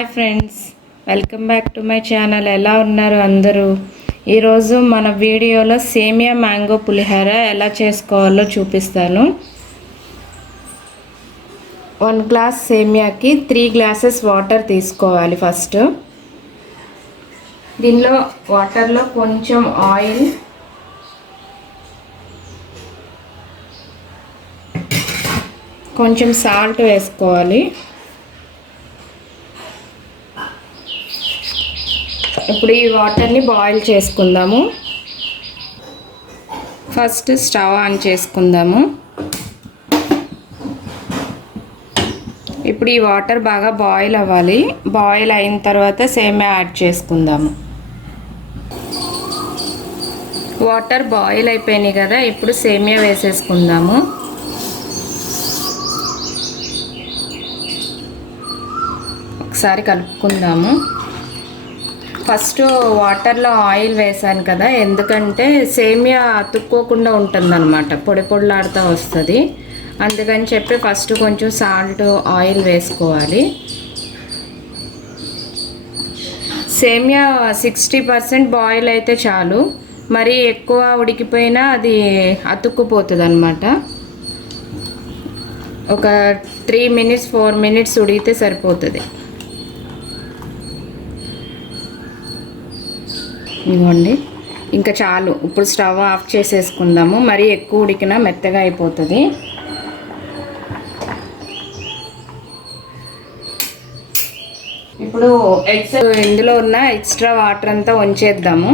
Hi friends, welcome back to my channel. ఎలా ఉన్నారు అందరూ? ఈరోజు మన వీడియోలో సేమియా మ్యాంగో పులిహోర ఎలా చేసుకోవాలో చూపిస్తాను. 1 గ్లాస్ సేమియాకి 3 గ్లాసెస్ వాటర్ తీసుకోవాలి. ఫస్ట్ దీనిలో వాటర్లో కొంచెం ఆయిల్, కొంచెం సాల్ట్ వేసుకోవాలి. ఇప్పుడు ఈ వాటర్ని బాయిల్ చేసుకుందాము. ఫస్ట్ స్టవ్ ఆన్ చేసుకుందాము. ఇప్పుడు ఈ వాటర్ బాగా బాయిల్ అవ్వాలి. బాయిల్ అయిన తర్వాత సేమియా యాడ్ చేసుకుందాము. వాటర్ బాయిల్ అయిపోయినాయి కదా, ఇప్పుడు సేమియా వేసేసుకుందాము. ఒకసారి కలుపుకుందాము. ఫస్ట్ వాటర్లో ఆయిల్ వేసాను కదా, ఎందుకంటే సేమియా అతుక్కోకుండా ఉంటుందన్నమాట, పొడి పొడిలాడుతూ వస్తుంది. అందుకని చెప్పి ఫస్ట్ కొంచెం సాల్ట్, ఆయిల్ వేసుకోవాలి. సేమియా 60% బాయిల్ అయితే చాలు, మరీ ఎక్కువ ఉడికిపోయినా అది అతుక్కుపోతుంది అన్నమాట. ఒక 3 minutes 4 minutes ఉడికితే సరిపోతుంది. ఇవ్వండి, ఇంకా చాలు. ఇప్పుడు స్టవ్ ఆఫ్ చేసేసుకుందాము. మరీ ఎక్కువ ఉడికినా మెత్తగా అయిపోతుంది. ఇప్పుడు ఇందులో ఉన్న ఎక్స్ట్రా వాటర్ అంతా వంచేద్దాము.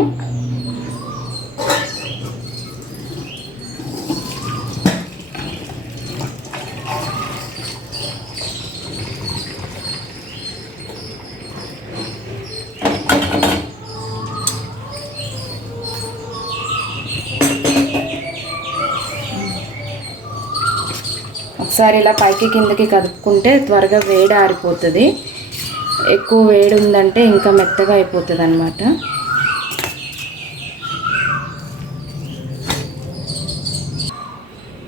ఒకసారి ఇలా పైకి కిందకి కదుపుకుంటే త్వరగా వేడి ఆరిపోతుంది. ఎక్కువ వేడి ఉందంటే ఇంకా మెత్తగా అయిపోతుంది అన్నమాట.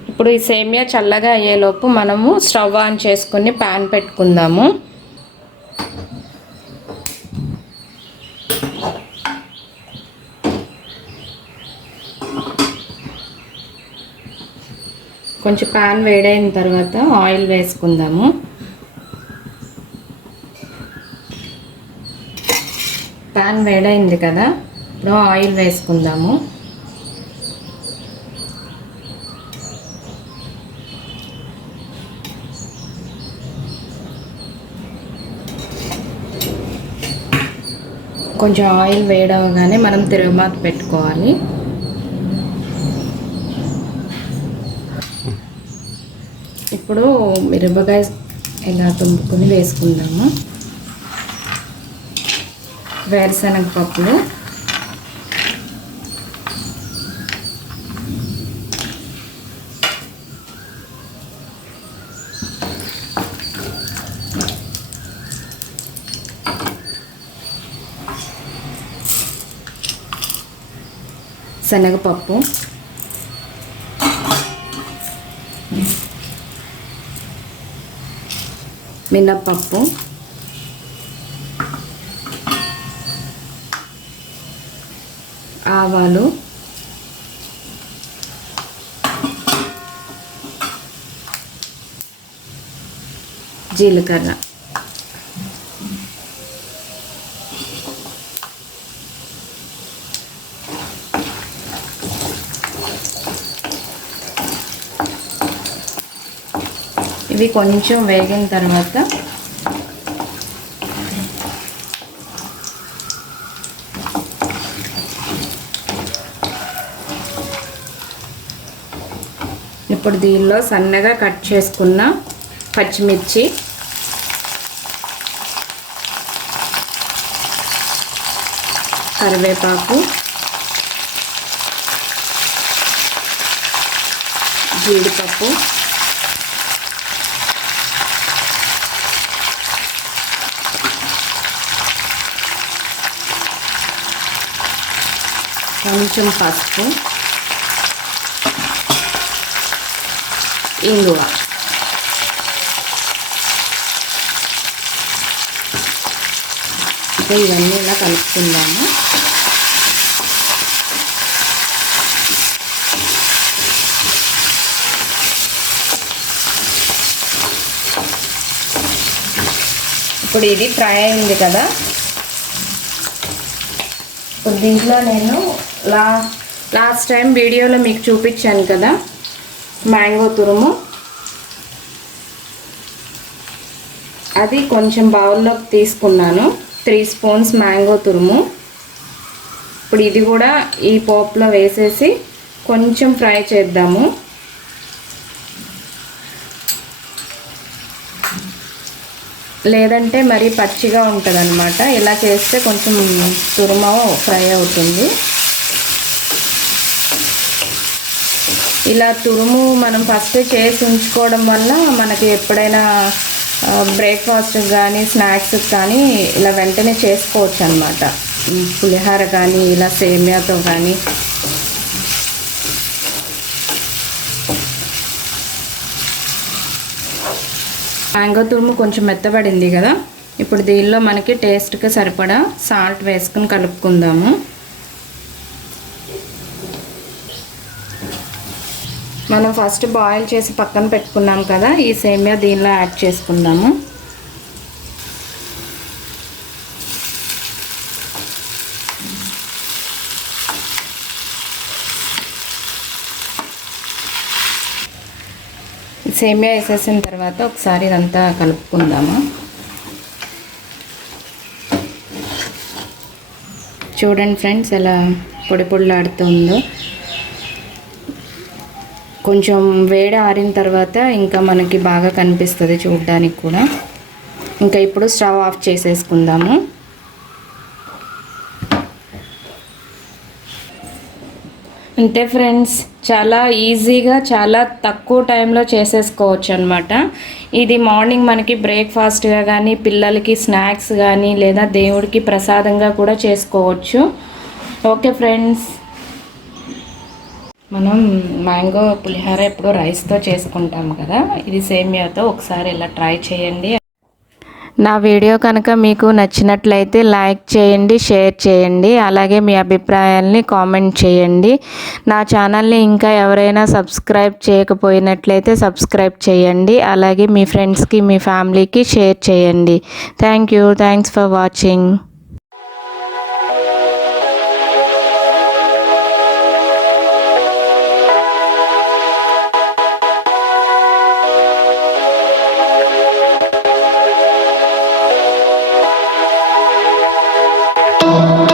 ఇప్పుడు ఈ సేమియా చల్లగా అయ్యేలోపు మనము స్టవ్ ఆన్ చేసుకుని ప్యాన్ పెట్టుకుందాము. కొంచెం ప్యాన్ వేడైన తర్వాత ఆయిల్ వేసుకుందాము. ప్యాన్ వేడైంది కదా, ఇప్పుడు ఆయిల్ వేసుకుందాము. కొంచెం ఆయిల్ వేడవగానే మనం తిరుగుమాత పెట్టుకోవాలి. ఇప్పుడు మిరపకాయ ఇలా తుంపుకొని వేసుకుందాము. వేరుశనగ పప్పులు, శనగపప్పు, మినప్పప్పు, ఆవాలు, జీలకర్ర, ఇవి కొంచెం వేగిన తర్వాత ఇప్పుడు దీనిలో సన్నగా కట్ చేసుకున్న పచ్చిమిర్చి, కరివేపాకు, జీడిపప్పు, కొంచెం పసుపు, ఇంగువ, ఇంకా ఇవన్నీ ఇలా కలుపుకుందాము. ఇప్పుడు ఇది ఫ్రై అయింది కదా. ఇప్పుడు దీంట్లో నేను లాస్ట్ టైం వీడియోలో మీకు చూపించాను కదా మ్యాంగో తురుము, అది కొంచెం బౌల్లోకి తీసుకున్నాను. 3 స్పూన్స్ మ్యాంగో తురుము. ఇప్పుడు ఇది కూడా ఈ పోపులో వేసేసి కొంచెం ఫ్రై చేద్దాము. లేదంటే మరి పచ్చిగా ఉంటుంది అన్నమాట. ఇలా చేస్తే కొంచెం తురుము ఫ్రై అవుతుంది. ఇలా తురుము మనం ఫస్ట్ చేసి ఉంచుకోవడం వల్ల మనకి ఎప్పుడైనా బ్రేక్ఫాస్ట్ కానీ స్నాక్స్ కానీ ఇలా వెంటనే చేసుకోవచ్చు అన్నమాట. పులిహోర కానీ ఇలా సేమియాతో కానీ. మ్యాంగో తురుము కొంచెం మెత్తబడింది కదా. ఇప్పుడు దీనిలో మనకి టేస్ట్కి సరిపడా సాల్ట్ వేసుకుని కలుపుకుందాము. మనం ఫస్ట్ బాయిల్ చేసి పక్కన పెట్టుకున్నాం కదా, ఈ సేమియా దీనిలో యాడ్ చేసుకుందాము. సేమియా వేసేసిన తర్వాత ఒకసారి ఇదంతా కలుపుకుందాము. చూడండి ఫ్రెండ్స్ ఎలా పొడి పొడిలాడుతుందో. కొంచెం వేడి ఆరిన తర్వాత ఇంకా మనకి బాగా కనిపిస్తుంది చూడడానికి కూడా. ఇంకా ఇప్పుడు స్టవ్ ఆఫ్ చేసేసుకుందాము. అంతే ఫ్రెండ్స్, చాలా ఈజీగా చాలా తక్కువ టైంలో చేసేసుకోవచ్చు అనమాట. ఇది మార్నింగ్ మనకి బ్రేక్ఫాస్ట్గా కానీ, పిల్లలకి స్నాక్స్ కానీ, లేదా దేవుడికి ప్రసాదంగా కూడా చేసుకోవచ్చు. ఓకే ఫ్రెండ్స్, మనం మ్యాంగో పులిహోర ఎప్పుడు రైస్తో చేసుకుంటాం కదా, ఇది సేమియాతో ఒకసారి ఇలా ట్రై చేయండి. నా వీడియో కనుక మీకు నచ్చినట్లయితే లైక్ చేయండి, షేర్ చేయండి, అలాగే మీ అభిప్రాయాల్ని కామెంట్ చేయండి. నా ఛానల్ని ఇంకా ఎవరైనా సబ్స్క్రైబ్ చేయకపోయినట్లయితే సబ్స్క్రైబ్ చేయండి. అలాగే మీ ఫ్రెండ్స్కి, మీ ఫ్యామిలీకి షేర్ చేయండి. Thanks for watching.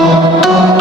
Oh